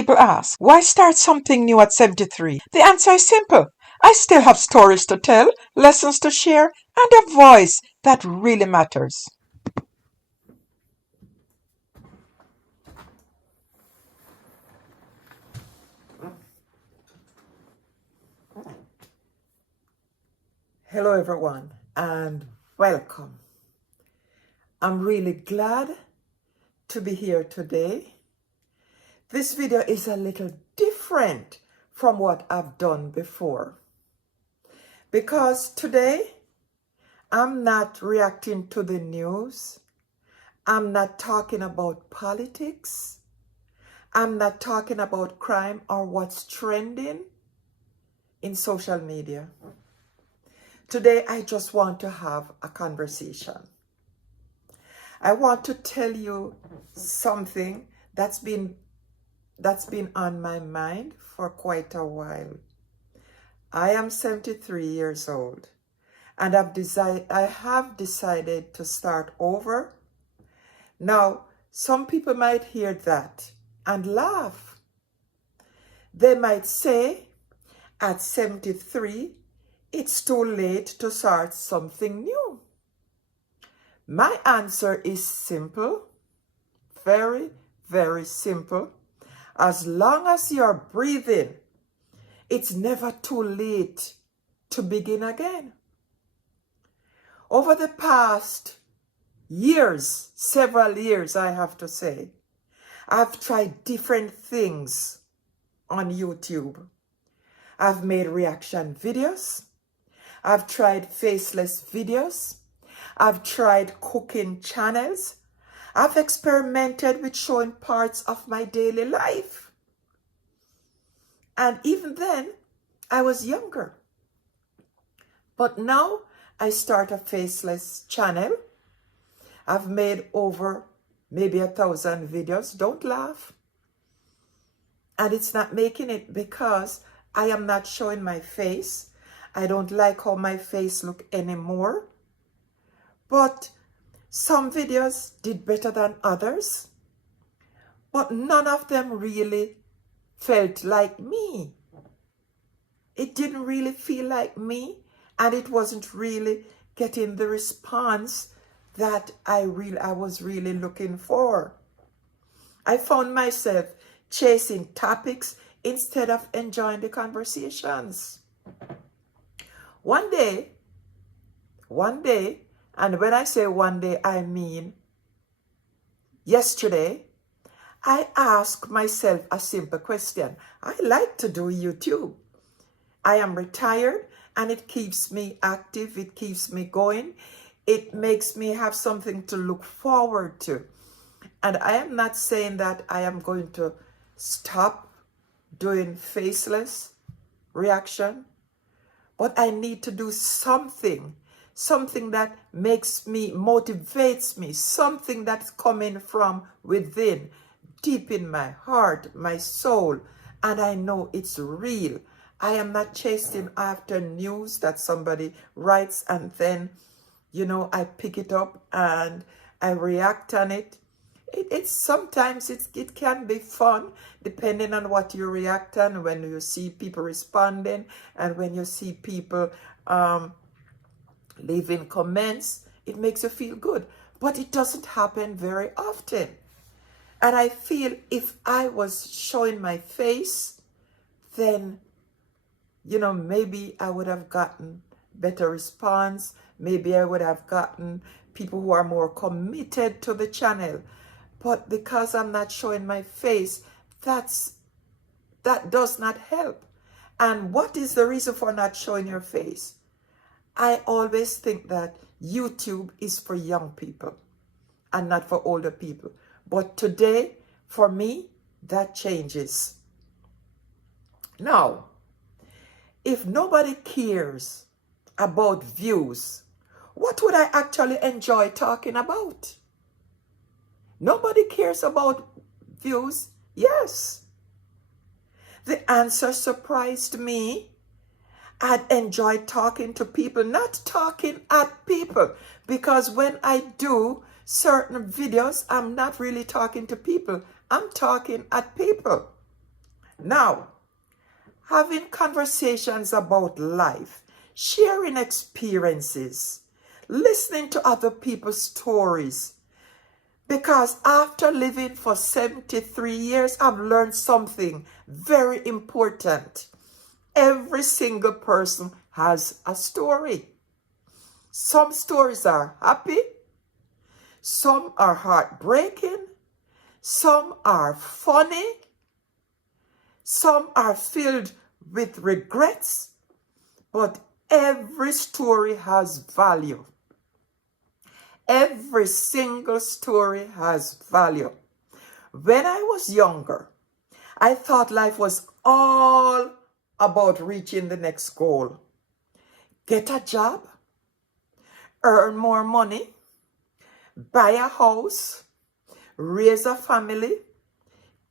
people ask, why start something new at 73? The answer is simple. I still have stories to tell, lessons to share, and a voice that really matters. Hello everyone and welcome. I'm really glad to be here today. This video is a little different from what I've done before because today I'm not reacting to the news. I'm not talking about politics. I'm not talking about crime or what's trending in social media. Today, I just want to have a conversation. I want to tell you something that's been on my mind for quite a while. I am 73 years old, and I have decided to start over. Now, some people might hear that and laugh. They might say, at 73, it's too late to start something new. My answer is simple, very, very simple. As long as you're breathing, it's never too late to begin again. Over the past years, several years, I have to say, I've tried different things on YouTube. I've made reaction videos. I've tried faceless videos. I've tried cooking channels. I've experimented with showing parts of my daily life. And even then, I was younger. But now, I start a faceless channel. I've made over maybe 1,000 videos. Don't laugh. And it's not making it because I am not showing my face. I don't like how my face look anymore. But some videos did better than others. But none of them really felt like me. It didn't really feel like me. And it wasn't really getting the response that I was really looking for. I found myself chasing topics instead of enjoying the conversations. One day, and when I say one day, I mean yesterday, I asked myself a simple question. I like to do YouTube. I am retired and it keeps me active. It keeps me going. It makes me have something to look forward to. And I am not saying that I am going to stop doing faceless reaction. But I need to do something that makes me, motivates me, something that's coming from within, deep in my heart, my soul, and I know it's real. I am not chasing after news that somebody writes and then, I pick it up and I react on it. Sometimes it can be fun depending on what you react on, when you see people responding and when you see people leaving comments. It makes you feel good, but it doesn't happen very often. And I feel if I was showing my face, then maybe I would have gotten better response. Maybe I would have gotten people who are more committed to the channel. But because I'm not showing my face, that does not help. And what is the reason for not showing your face? I always think that YouTube is for young people and not for older people. But today, for me, that changes. Now, if nobody cares about views, what would I actually enjoy talking about? Nobody cares about views? Yes. The answer surprised me. I'd enjoy talking to people, not talking at people. Because when I do certain videos, I'm not really talking to people. I'm talking at people. Now, having conversations about life, sharing experiences, listening to other people's stories. Because after living for 73 years, I've learned something very important. Every single person has a story. Some stories are happy, some are heartbreaking, some are funny, some are filled with regrets, but every story has value. Every single story has value. When I was younger, I thought life was all about reaching the next goal. Get a job, earn more money, buy a house, raise a family,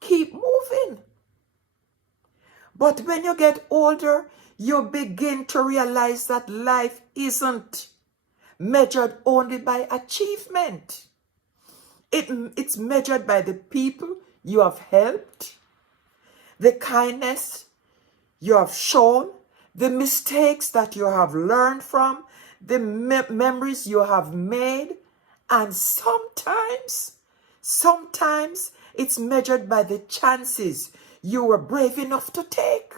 keep moving. But when you get older, you begin to realize that life isn't measured only by achievement. It's measured by the people you have helped, the kindness you have shown, the mistakes that you have learned from, the memories you have made, and sometimes it's measured by the chances you were brave enough to take.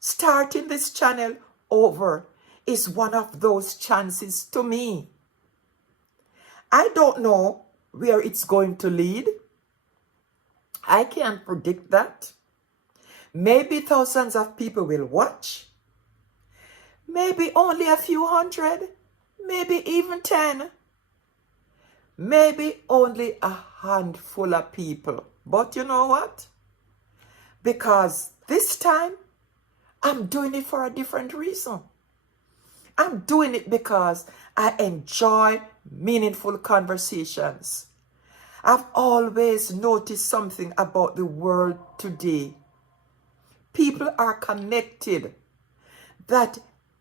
Starting this channel over is one of those chances to me. I don't know where it's going to lead. I can't predict that. Maybe thousands of people will watch. Maybe only a few hundred. Maybe even 10. Maybe only a handful of people. But you know what? Because this time, I'm doing it for a different reason. I'm doing it because I enjoy meaningful conversations. I've always noticed something about the world today. People are connected, that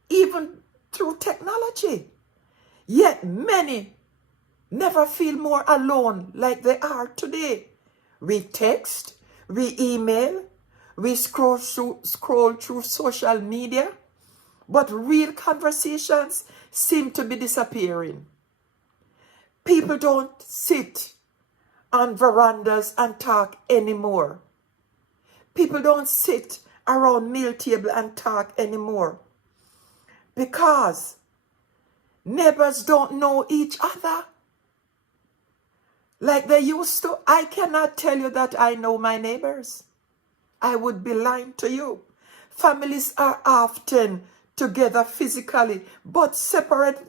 even through technology, yet many never feel more alone like they are today. We text, we email, we scroll through social media, but real conversations seem to be disappearing. People don't sit on verandas and talk anymore. People don't sit around meal table and talk anymore. Because neighbors don't know each other like they used to. I cannot tell you that I know my neighbors. I would be lying to you. Families are often together physically, but separate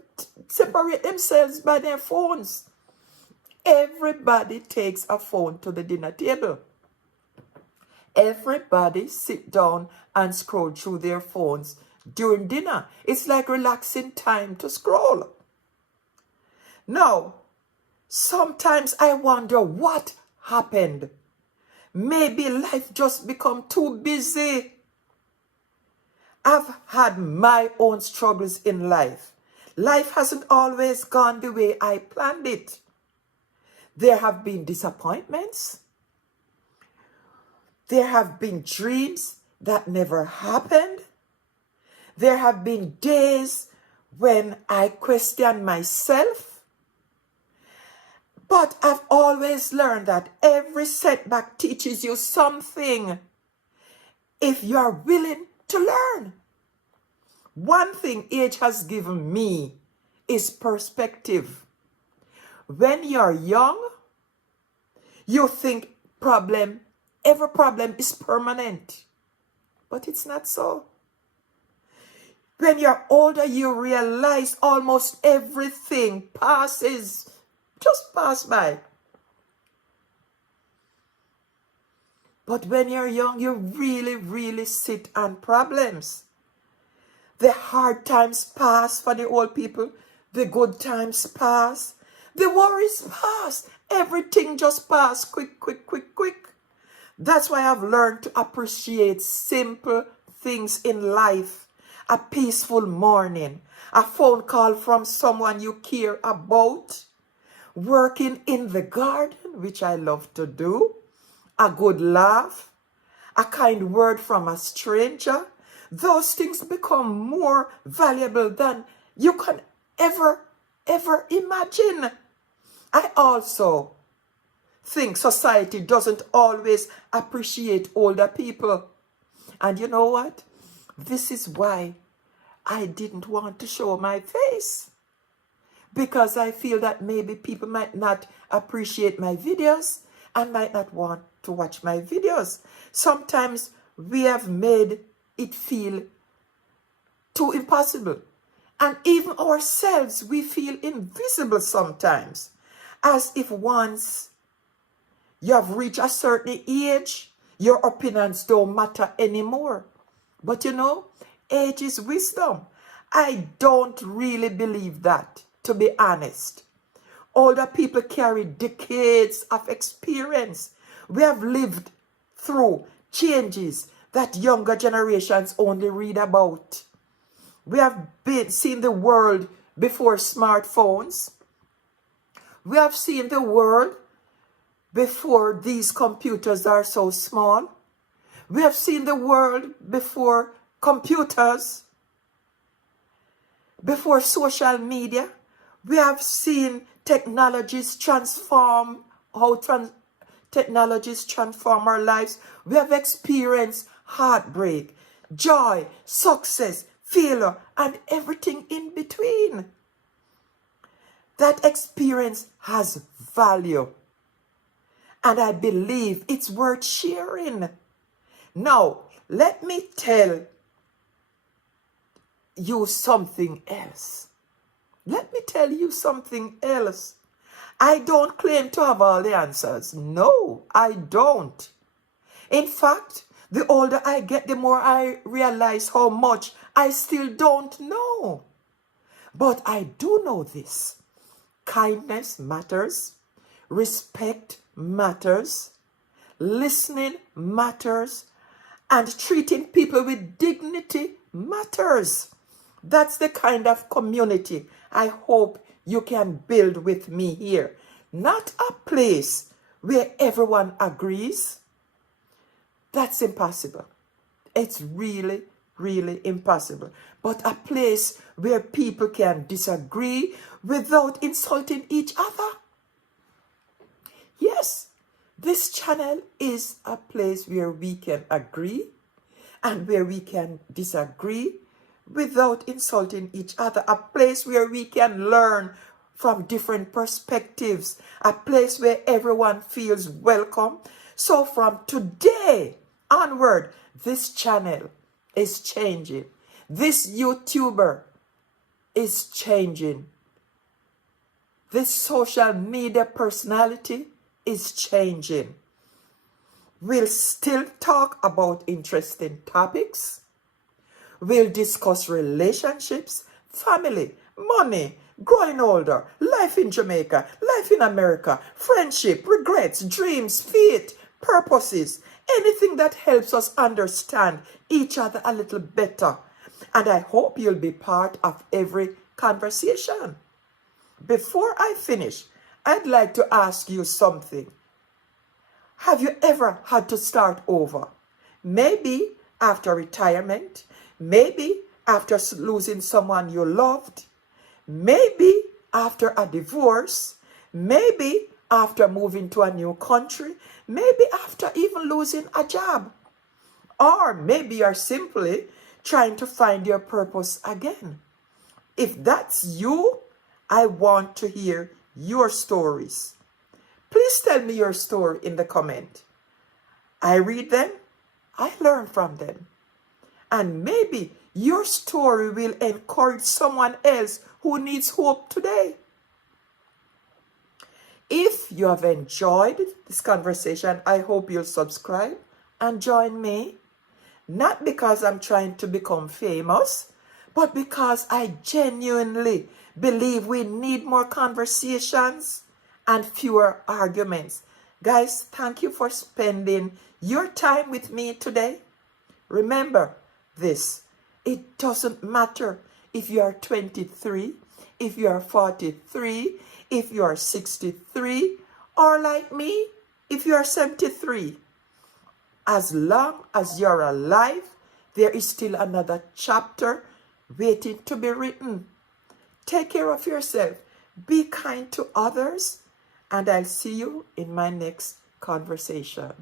themselves by their phones. Everybody takes a phone to the dinner table. Everybody sit down and scroll through their phones during dinner. It's like relaxing time to scroll. Now, sometimes I wonder what happened. Maybe life just become too busy. I've had my own struggles in life. Life hasn't always gone the way I planned it. There have been disappointments. There have been dreams that never happened. There have been days when I question myself. But I've always learned that every setback teaches you something if you are willing to learn. One thing age has given me is perspective. When you're young, you think every problem is permanent. But it's not so. When you're older, you realize almost everything just pass by. But when you're young, you really, really sit on problems. The hard times pass for the old people. The good times pass. The worries pass. Everything just pass quick, quick, quick, quick. That's why I've learned to appreciate simple things in life. A peaceful morning. A phone call from someone you care about. Working in the garden, which I love to do. A good laugh. a kind word from a stranger, those things become more valuable than you can ever imagine. I also think society doesn't always appreciate older people. And you know what? This is why I didn't want to show my face. Because I feel that maybe people might not appreciate my videos and might not want to watch my videos. Sometimes we have made it feel too impossible. And even ourselves, we feel invisible sometimes. As if once you have reached a certain age, your opinions don't matter anymore. But you know, age is wisdom. I don't really believe that, to be honest. Older people carry decades of experience. We have lived through changes that younger generations only read about. We have seen the world before smartphones. We have seen the world before these computers are so small. We have seen the world before computers, before social media. We have seen technologies transform, technologies transform our lives. We have experienced heartbreak, joy, success, failure, and everything in between. That experience has value. And I believe it's worth sharing. Now, let me tell you something else. Let me tell you something else. I don't claim to have all the answers. No, I don't. In fact, the older I get, the more I realize how much I still don't know. But I do know this. Kindness matters. Respect matters. Listening matters. And treating people with dignity matters. That's the kind of community I hope you can build with me here. Not a place where everyone agrees. That's impossible. It's really, really impossible. But a place where people can disagree without insulting each other. Yes, this channel is a place where we can agree and where we can disagree without insulting each other. A place where we can learn from different perspectives. A place where everyone feels welcome. So from today onward, this channel is changing. This YouTuber is changing. This social media personality is changing. We'll still talk about interesting topics. We'll discuss relationships, family, money, growing older, life in Jamaica, life in America, friendship, regrets, dreams, faith, purposes, anything that helps us understand each other a little better. And I hope you'll be part of every conversation. Before I finish, I'd like to ask you something. Have you ever had to start over? Maybe after retirement, maybe after losing someone you loved, maybe after a divorce, maybe after moving to a new country, maybe after even losing a job. Or maybe you're simply trying to find your purpose again. If that's you, I want to hear your stories. Please tell me your story in the comment. I read them, I learn from them. And maybe your story will encourage someone else who needs hope today. If you have enjoyed this conversation, I hope you'll subscribe and join me. Not because I'm trying to become famous, but because I genuinely believe we need more conversations and fewer arguments. Guys, thank you for spending your time with me today. Remember this, it doesn't matter if you are 23, if you are 43, if you are 63, or like me, if you are 73. as long as you're alive, there is still another chapter waiting to be written. Take care of yourself. Be kind to others. And I'll see you in my next conversation.